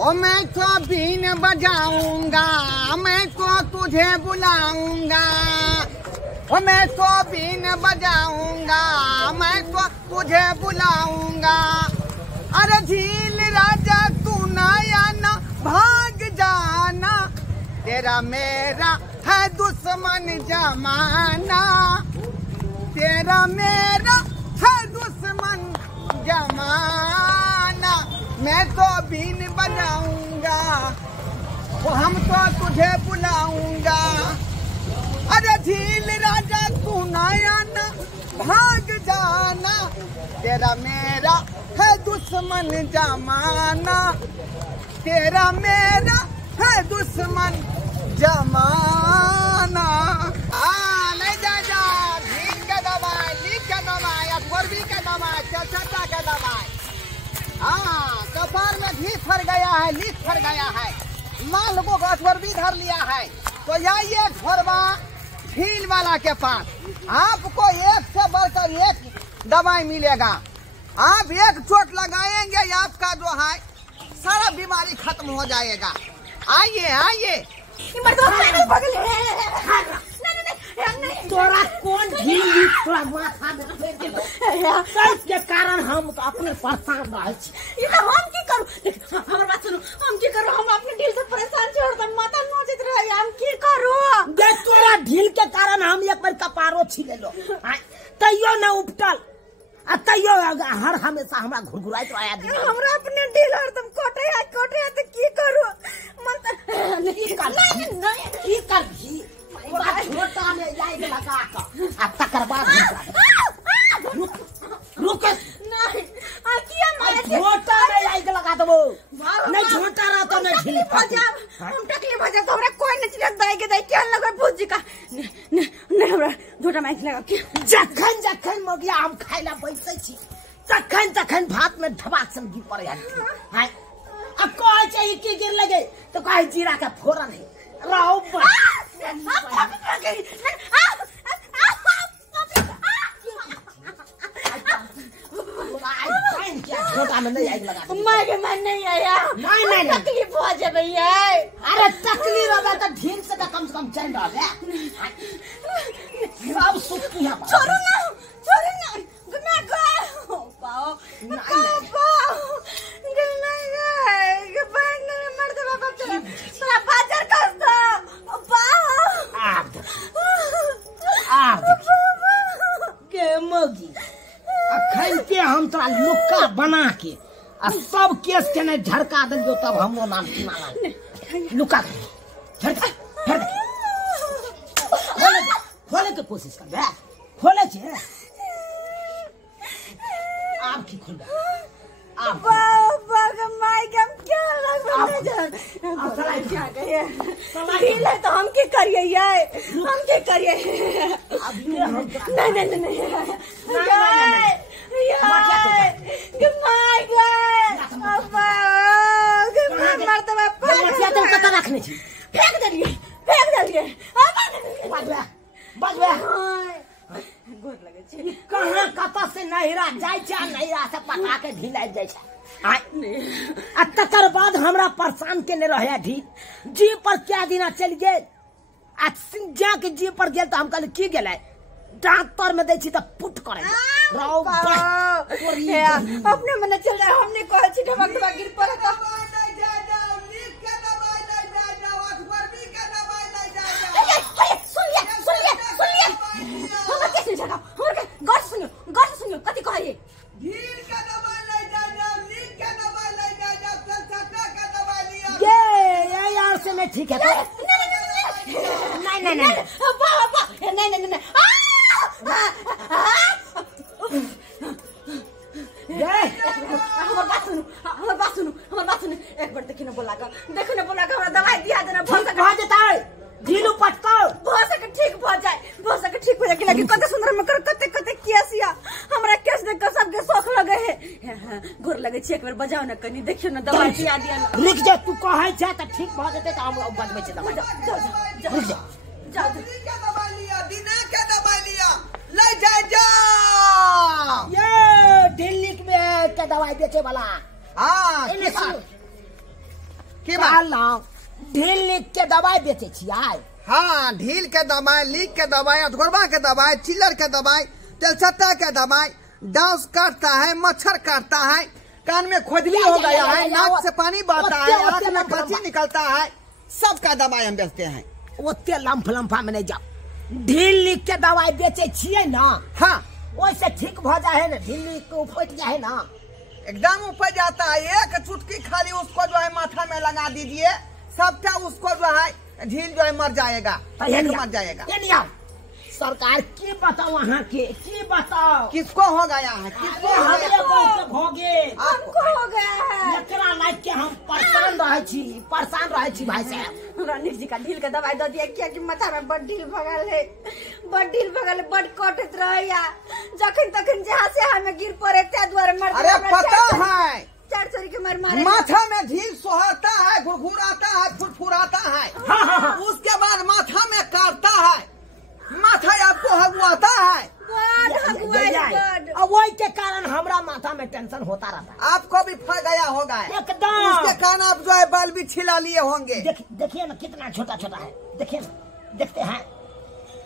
ओ मैं तो बीन बजाऊंगा, मैं तो तुझे बुलाऊंगा। ओ मैं तो बीन बजाऊंगा, मैं तो तुझे बुलाऊंगा। अरे झील राजा तू नया न भाग जाना, तेरा मेरा है दुश्मन जमाना, तेरा मेरा है दुश्मन जमाना। मैं तो बीन बजाऊंगा, वो हम तो तुझे बुलाऊंगा। अरे झील राजा तू नया न भाग जाना, तेरा मेरा है दुश्मन जमाना, तेरा मेरा है दुश्मन जमाना। नहीं जा झील के दबाए, लीक के दबाए, अखबारी के दबाए, चचा के दबाए। कपार में घी फर गया है, लीक फर गया है, माल को अखबार भी धर लिया है। तो जाइए घोरबा झील वाला के पास, आपको एक से बढ़कर एक दवाई मिलेगा। आप एक चोट लगाएंगे, आपका जो है सारा बीमारी खत्म हो जाएगा। आइए आइए। तोरा कौन ढील माथा के कारण हम तो अपने परेशान रहे छी। हम की करू, हमर बात सुनो, हम की करू, हम अपने ढील से परेशान छी और माथा नोचत रहे, हम की करू। देख तोरा ढील के कारण हम एक बार कपारो छिले लो, तैयो न उपटल, तैयो हर हमेशा हमरा घुरघुराइत आया दिन। हमरा अपने ढील और तुम कोटे तो की करू। मन नहीं कर भी छोटा में लाइट लगा कर तकर बाद रुक नहीं किया मारे छोटा में लाइट लगा दबो, नहीं छोटा रहा तो नहीं ढील हम टकली भजा तो हमरा कोई नहीं चिल्ला दाई के दाई क्या लगे भूजी का नहीं हमरा छोटा माइक लगा के जखन जखन मगिया हम खाइला बैठे छी तखन तखन भात में धबाक सन गिर पड़े है। अब कहे चाहिए की गिर लगे तो कहे जीरा का फोरन है रहो छोटा में नहीं आग लगा मन नहीं आया। नहीं तकलीफ हो जाए भैया। अरे तकलीफ रहा तो ढील से कम चल रहा है सब सुख की है। छोड़ो ना मैं को पाओ बाजार कस दो के मगी अखन के हम तोरा लुक्का बना के सब केस के नहीं झड़का दियो तब हमरो नाम लुक्का झड़का खोले के कोशिश कर बे खोले छे आप की खोल क्या करिए तो हम की करिए हम की करिए नहीं रखने फेंक दिलिए गोर लगे छै कहां कत से नहिरा जाय छै, नहिरा से पटा के ढील आबि जाय छै। आ तकर बाद हमरा परेशान केने रहे ढील जी पर क्या दिना चल गेल आ जाके जी पर गेल तो हम कहले की गेलै डॉक्टर में दै छी त पुट करे रौ अपने मने चल जाए। हमने कहै छी ढबक ढबक गिर पड़े तो सुनियो कथी कहिए ये यार से मैं ठीक है नहीं हमर बात सुनो एक बार देखो ना बोला हमरा दवाई दिया देना भऽ जेतै ढीलू पटको भऽ सके ठीक हो जाए कि लगे कते सुंदर में कते केसिया हमरा केस देख के सबके शौक लगे है। गोर लगे छी एक बार बजाओ ना कनी देखियो ना दवाई दिया दिया ना रुक जा तू कहै छै त ठीक भऽ जेतै त हम बजबै छै दवाई रुक जा क्या दवाई लिया, बिना क्या दवाई लिया, ले जा ये दिल्ली में क्या दवाई बेचे वाला हाँ की बात? ढील लीक के दवाई बेचे छियै? हाँ, ढील के दवाई, लीक के दवाई, अधगोरबा के दवाई, चिल्लर के दवाई, तेलचट्टा के दवाई, डांस काटता है, मच्छर काटता है, कान में खुजली हो गया है, नाक से पानी बहता है, आंख में खची निकलता है, सबका दवाई हम बेचते हैं। ओते लम्फा में नहीं जाओ। ढील लीक के दवाई बेचे छियै ना? हाँ, वैसे ठीक भ जाए ना, ढील लीक के उपज जाए ना, एकदम उपज जाता है। एक चुटकी खाली उसको जो है माथा में लगा दीजिए, सबका उसको जो है ढील जो है मर जाएगा, मर जाएगा। सरकार की बताओ, वहाँ के की बताओ, किसको हो गया है? किसको हो गया? हमको हो गया है। एकरा लाइक के हम परेशान रहे छी भाई साहब। रणजीत जी का ढील के दवाई दे दिया क्या कि माथा में बड़ ढील भगल है, बड़ कटत रहिया, जखन तखन जहाँ से हमें गिर पड़े त्या द्वारा मर। अरे पता है, 4 चोरी के मारे माथा में ढील सोहरता है, घुरघुराता है, फुरफुराता है, उसके बाद माथा में काटता है, माथा आपको हगुआता है। वही के कारण हमरा माथा में टेंशन होता रहता है। आपको भी फंस गया होगा एकदम। उसके कारण आप जो है बाल भी छिला लिए होंगे। देखिए ना कितना छोटा छोटा है, देखिए ना, देखते हैं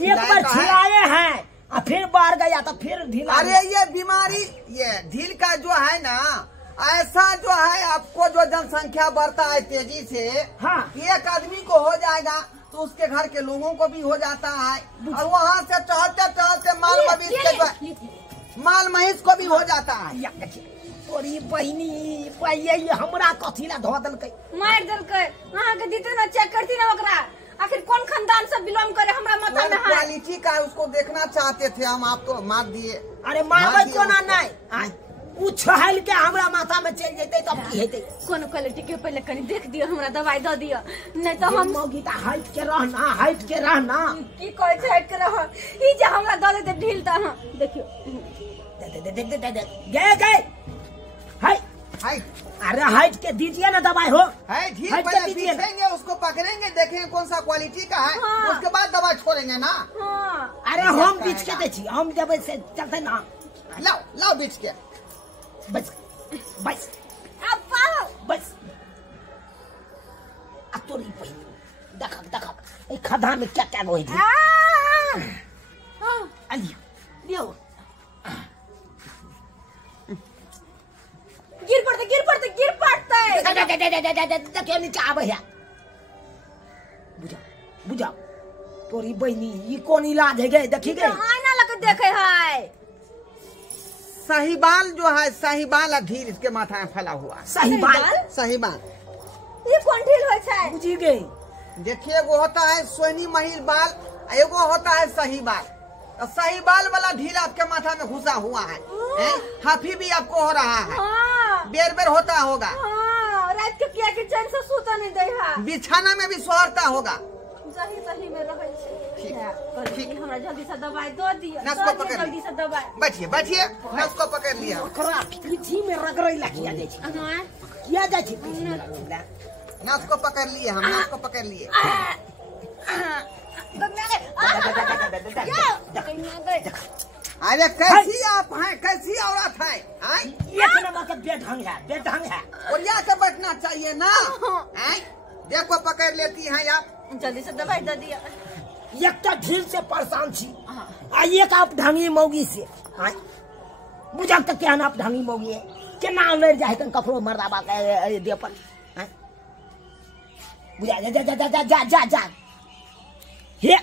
एक बार छिलाए हैं और फिर बाहर गया तो फिर ढीला। अरे ये बीमारी, ये ढील का जो है ना, ऐसा जो है आपको जो जनसंख्या बढ़ता है तेजी से, हाँ, एक आदमी को हो जाएगा तो उसके घर के लोगों को भी हो जाता है, और वहाँ से टहलते टहलते माल महीस को भी हो जाता है। तोरी बहिनी हमरा कथी ला धो देलकै, मार देलकै। अहाँ के दीते ना चेक करती ना ओकरा, आखिर कौन खानदान से बिलोंग करे हमरा माथा में है। क्वालिटी का है, उसको देखना चाहते थे हम, आप तो मार दिए। अरे मारबै कोना नहीं, उछल के हमरा माथा में चल जेतै तब की हेतै? कौन क्वालिटी के पहले कनी देख दियो, हमरा दवाई दे दियो, नहीं तो हम मौगीता हट के रहना। की कहै छै हट के रह, ई जे हमरा दे दे ढील त हां देखियो, दे हाय। अरे हट के दीजिए ना दवाई हो, है ढील पहले पीछेंगे, उसको पकड़ेंगे, देखेंगे कौन सा क्वालिटी का है, उसके बाद दवा छोड़ेंगे ना। अरे हम बीच के दै छी, हम जब से चलते ना, लाओ बीच के, बस आ तोरी बहिनी देखब ए खदा में क्या क्या होई थी। लियो गिर पड़ते देखियो नीचे आवे है। बुझा तोरी बहिनी ई कोन इलाज है गे? देखी गे आईना लगे देखे है। साहिबाल जो है, साहिबाल ढील इसके माथा में फैला हुआ है। साहिबाल ये कौन ढील हो छै? बुझी गई। देखिए, एगो होता है सोनी महिल बाल, एगो होता है साहिबाल। तो साहिबाल वाला ढील आपके माथा में घुसा हुआ है, हाफी भी आपको हो रहा है, बेर बेर होता होगा, रात के किया के चैन से सोता नहीं दे है, बिछाना में भी सोहरता होगा। सही में रहे छै। ठीक, हमरा जल्दी से दवाई दो दियो, जल्दी से दवाई। बैठिए, नस को पकड़ लिया। ओकरा पीठी में रगड़ै ला किया जाय छै, किया जाय छै पीठी में रगड़ै। नस को पकड़ लिए हम, नस को पकड़ लिए। अरे कैसी आप हैं, कैसी औरत है? एक नंबर का बेढंग है। और यहाँ से बैठना चाहिए ना। देखो पकड़ लेती हैं आप, जल्दी से दवाई दे दिया। एक तो ढील से परेशान छी, आ एक आप ढंगी मौगी से। बुझा तो क्या आप ढंगी मौगी है, केना लड़ जाए तन ककरो मर्दाबा के दे पर। बुझा जा हे।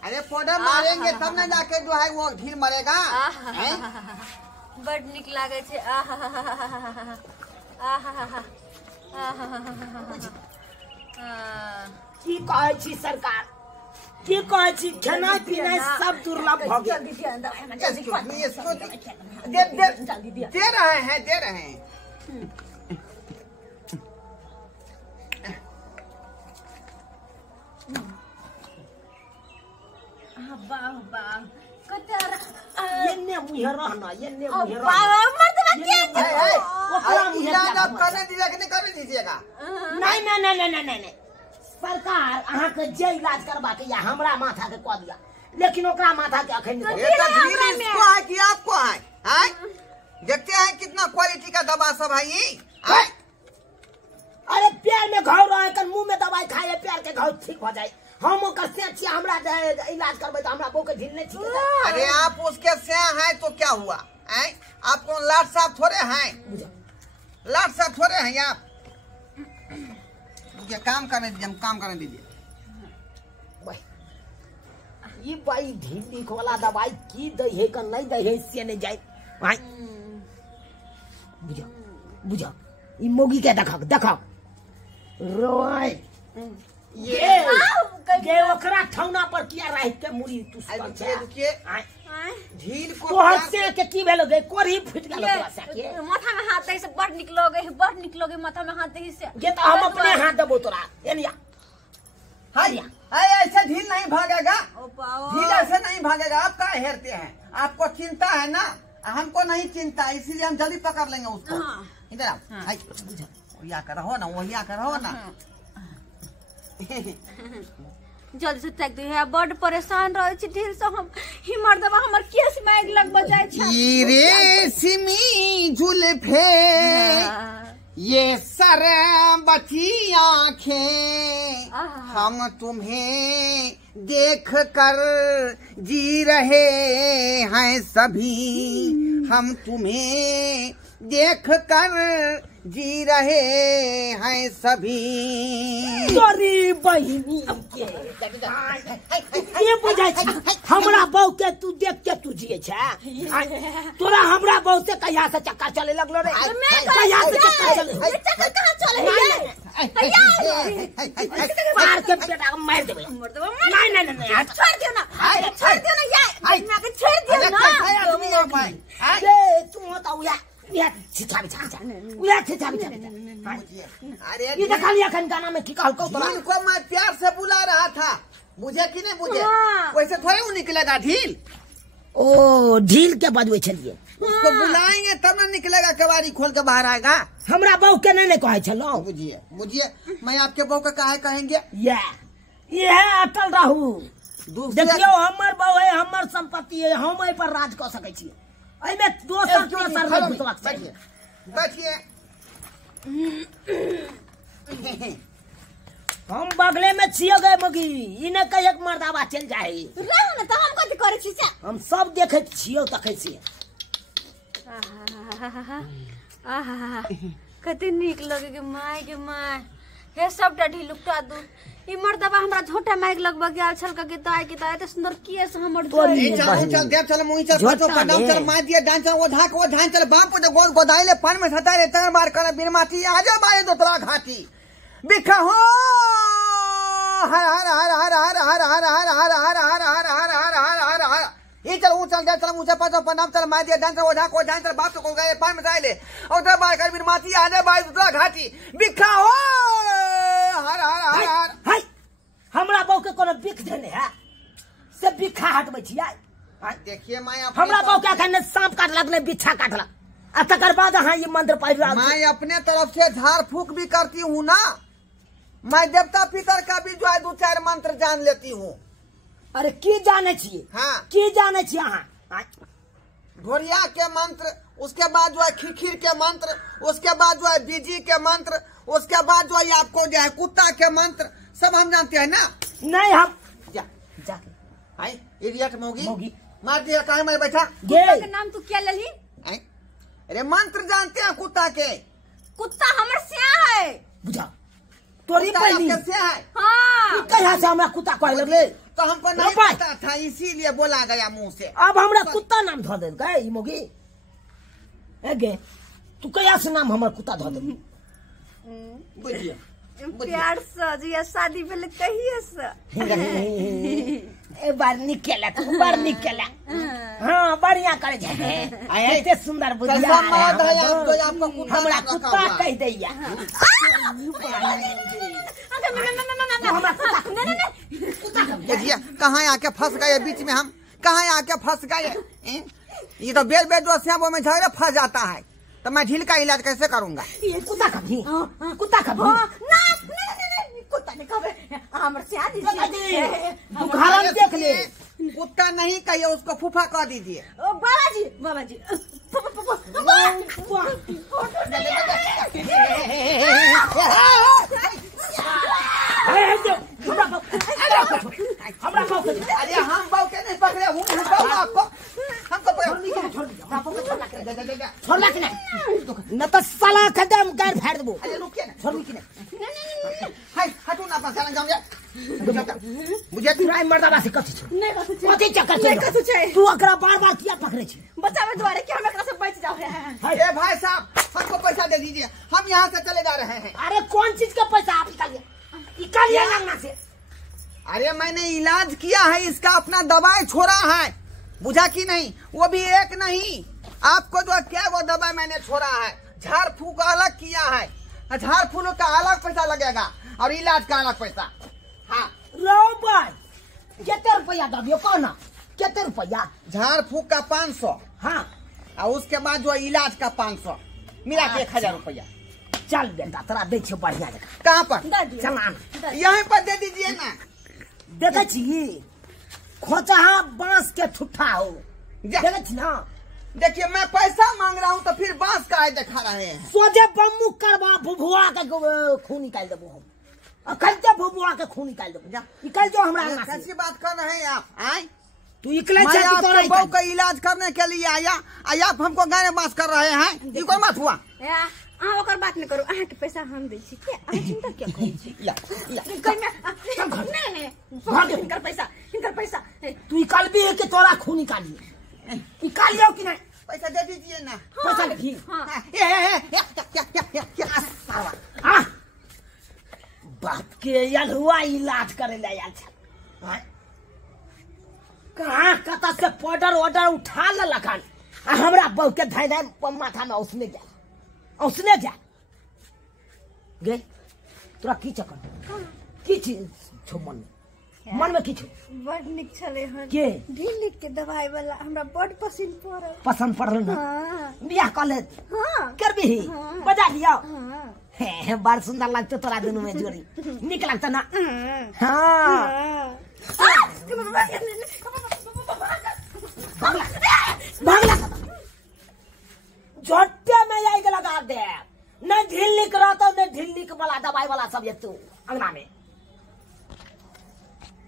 अरे पाउडर मारेंगे तब ना जाके जो है वो ढील मरेगा। बड़ निक लागे छै। की कहै छी सरकार, की कहै छी, खेनाइ पिनाइ सब दुर्लभ भ गेल। दे रहे हैं। येन्ने मुहे रहना, येन्ने मुहे रहना। इलाज आप करने दीजिएगा कि नहीं करने दीजिएगा? नहीं। सरकार अहाँ के जे इलाज करबा के या हमरा माथा के कह दिया, लेकिन ओकरा माथा के अखन नहीं। ये तो ढील इसको है कि आपको है? देखते हैं कितना क्वालिटी का दवा सब है ये। पैर में घाव रहे कर मुंह में दवाई खाए पैर के घाव ठीक हो जाए। हम ओकर से छिया हमरा इलाज करबे तो हमरा बहू के ढील नहीं छिए। अरे आप उसके से हैं तो क्या हुआ हैं? आप कौन लाट साहब थोड़े हैं? लाट साहब थोड़े हैं आप? मुझे काम करने दीजिए, हम काम करने दीजिए। ये भाई ढील वाला दवाई की दे है का नहीं दे है इससे नहीं जाए। भाई बुझा बुझा ई मोगी के देखा रोय ये ओकरा ठौना पर किया रह के मुड़ी तू सब रुकिए रुकिए, ढील को तो हंसे के की भेलो गे कोरी फुट गेलो तोरा से के माथा में हाथ दे से बड़ निकलोगे माथा में हाथ दे से। ये तो हम अपने हाथ देबो तोरा एलिया। हाय ऐसे ढील नहीं भागेगा, ढील ऐसे नहीं भागेगा। आप क्या हेरते हैं? आपको चिंता है ना, हमको नहीं चिंता, इसीलिए हम जल्दी पकड़ लेंगे उसको। इधर आओ, वही करो ना, वही करो ना। जल्दी से तक दे बड़ परेशान रहे छी ढील से हम ही मर्दवा हमर केस में आग लग बजाय छै। रेशमी जुल्फे ये सर बची आंखें, हम तुम्हें देख कर जी रहे हैं सभी, हम तुम्हें देख कर जी रहे हैं सभी। तोरी बहिनी के ये बुझाय छै हमरा बहू के तू देख के तू जिए छै। तोरा हमरा बहू से कहिया से चक्का चले लगलो रे? कहिया से चक्का चले? चक्कर कहां चले मार के बेटा मार देबे। नहीं छोड़ दियो ना यार, मैं के छोड़ दियो ना। अरे तू मत आउ या छिछा अरे ये देखा लिया खन गाना में की कहल को तोरा ढील को मैं प्यार से बुला रहा था, मुझे कि नहीं मुझे वैसे थोड़ी वो निकलेगा ढील। ओ ढील के बजवे छलिए, उसको बुलाएंगे तब ना निकलेगा, कबाड़ी खोल के बाहर आएगा। हमरा बहू के नहीं कहे छलो। बुझिए मैं आपके बहू का काहे कहेंगे? ये है अटल रहू। देखियो हमर बहू है, हमर संपत्ति है, हम एहि पर राज कर सकै छी। एमे दोसर के सर में घुसबाक चाहिए। बैठिए। हम बगले में छियो गए मगी, इने कह एक मर्दावा चल जाए रहू ना त हम कथि करे छी से? हम सब देखे छियो तकै छी। आहा कते नीक लगे के माय हे सबटा ढिलुकटा दू ई मर्दबा हमरा झोटा माइक लगबा गेल छल के ताय के ताय एते सुंदर किए से हमर चल देव चल मुई चल पाछो पडाम चल मार दिए डांस वो धान चल बाप तो गोद गोदाइले पान में सतारे तर मार कर बिरमाती आजा बाए दो तोरा घाटी बिखा हो हर हर हर हर हर हर हर हर हर हर हर हर हर हर हर हर हर ये चल ऊंचा देव चल ऊंचा पाछो पडाम चल मार दिए डांस वो धान चल बाप तो को गए पान में सतारे और तर मार कर बिरमाती आजा बाए दो तोरा घाटी बिखा हो हर हर हर हर हाय हमरा बहू के कोनो बिख देने है से बिखा हटबै छियै। देखिए मैं हमरा बहू के अखन सांप काटलक ने बिच्छा काटलक आ तकर बाद अहाँ ये मंत्र पढ़ रहा। मैं अपने तरफ से झाड़ फूक भी करती हूँ ना, मैं देवता पितर का भी जो है 2-4 मंत्र जान लेती हूँ। अरे की जाने छियै? हाँ की जाने छियै अहाँ? ढोरिया के मंत्र, उसके बाद जो है खिखिर के मंत्र, उसके बाद जो है बीजी के मंत्र, उसके बाद जो है आपको जो है कुत्ता के मंत्र सब हम जानते हैं ना। नहीं हम जाके हाय इडियट मोगी मोगी मार दिया काहे मैं बैठा कुत्ता के नाम तू क्या लेली? अरे मंत्र जानते हैं कुत्ता के? कुत्ता हमर से है बुझा तोरी कुत्ता पहली आपके से है। हां कहिया से हमरा कुत्ता कह लगले? तो हमको नहीं पता था इसीलिए बोला गया मुंह से। अब हमरा कुत्ता नाम धो दे गए ई मोगी एगे तू कहिया से नाम हमर कुत्ता धो दे? बुझिए प्यार से जिया शादी भेले कहिए से ए बार निकला तू बार निकला। हां बढ़िया करे जाए एते सुंदर बुझिया हमरा कुत्ता कह दैया। देखिए कहाँ आके फंस गए बीच में, हम कहाँ आके फंस गए। ये तो बेल बेल जो में झगड़े फंस जाता है, तो मैं ढील का इलाज कैसे करूंगा? ये कुत्ता कभी कुत्ता कभी ना कुत्ता ने कबे हमर से आदि तू घर में देख ले। कुत्ता नहीं कहिए, उसको फूफा कह दीजिए। बाबा जी साला खदम कर फाड़ देबो। अरे रुकिए ना, छोड़ की नहीं हाय हटू ना अपना साला जाओ मुझे तू राय मर्दाबा से कथि छ नहीं कथु छै कथि चक्कर नहीं कथु छै तू अकरा बार-बार किया पकड़े छी बचावे द्वारे कि हम एकरा से बच जाओ है। ए भाई साहब हमको पैसा दे दीजिए, हम यहाँ से चले जा रहे हैं। अरे कौन चीज का पैसा आप निकालिए लगना से। अरे मैंने इलाज किया है, इसका अपना दवाई छोड़ा है, बुझा कि नहीं? वो भी एक नहीं, आपको जो क्या वो दवाई मैंने छोड़ा है। झाड़ फूक अलग किया है, झाड़ फूक का अलग पैसा लगेगा और इलाज का अलग पैसा। हाँ लो भाई कितने रुपया दबियो कौन कितने रुपया? झाड़ फूक का 500 हाँ और उसके बाद जो इलाज का 500 मिला के 1000 रुपया। चल बेटा तोरा दे छे बढ़िया जगह। कहाँ पर? दे दियो। चल आना यहीं पर दे दीजिए ना। देखे छी खोचहा बांस के ठुठा हो जा। देखे छी ना। देखिए मैं पैसा मांग रहा हूँ तो फिर बांस का है दिखा रहे हैं। सोजे बम्मू करवा भुभुआ के खून निकाल देबो हम। अखलते भुभुआ के खून निकाल देबो। जा निकाल जो हमरा अंगना से। कैसी बात कर रहे हैं आप? आए तू इकले मैं चल आपके बहू का इलाज करने के लिए आया, आप हमको गाने बांस कर रहे हैं, ये कोई बात हुआ? अहाँ ओकर बात नहीं करू, अहाँ के पैसा हम दै छी के अहाँ चिंता क्या करै छी? ला, ला। नहीं इनकर पैसा तू निकाल भी है कि तोरा खून निकालिए निकालियो कि नहीं? पैसा दे दीजिए ना। पैसा लिखी हाँ बाप के यलुआ इलाज करे ले आयल छल। कहाँ कता से पाउडर ऑर्डर उठा ले लखन हमरा बहू के धाय धाय माथा में उसने जा गे तोरा की चक्कर की चीज छो मन में की छो? बड़ निक छले हन के ढील के दवाई वाला हमरा बड़ पसंद पड़ल ना। हाँ बियाह कर ले हाँ कर भी हाँ। बजा लिया हाँ है बड़ सुंदर लगते तोरा दोनों में जोड़ी निक लगता ना। हाँ भागला झोटे में आई के लगा दे न ढील निक रहता न ढील निक वाला दवाई वाला सब ये तू अंगना में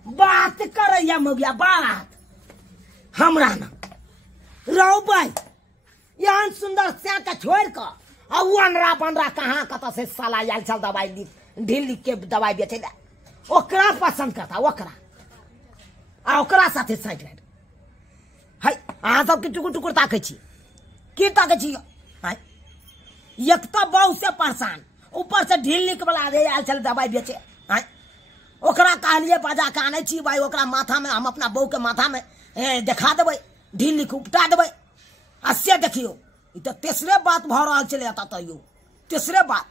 बात कर या मगिया बात हमरा ना रहो भाई यहाँ सुंदर से के छोड़ कर अनरा बनरा कहाँ कत से साला आयल चल दवाई ढील लिख के दवाई बेचे ओकरा पसंद करता ओकरा साथे साइड है अहाँ सब के टुकुर टुकुर ताकै छी की ताकै छी? एक तो बहु से परेशान ऊपर से ढील निक वाला दे आयल चल दवाई बेचे ओकरा कहलिए बाजा के आने छी भाई ओकरा माथा में हम अपना बहू के माथा में देखा देबै ढील निक उपटा देबै। आ से देखियो ई तो तेसरे बात भ रहल चले आता तो तेसरे बात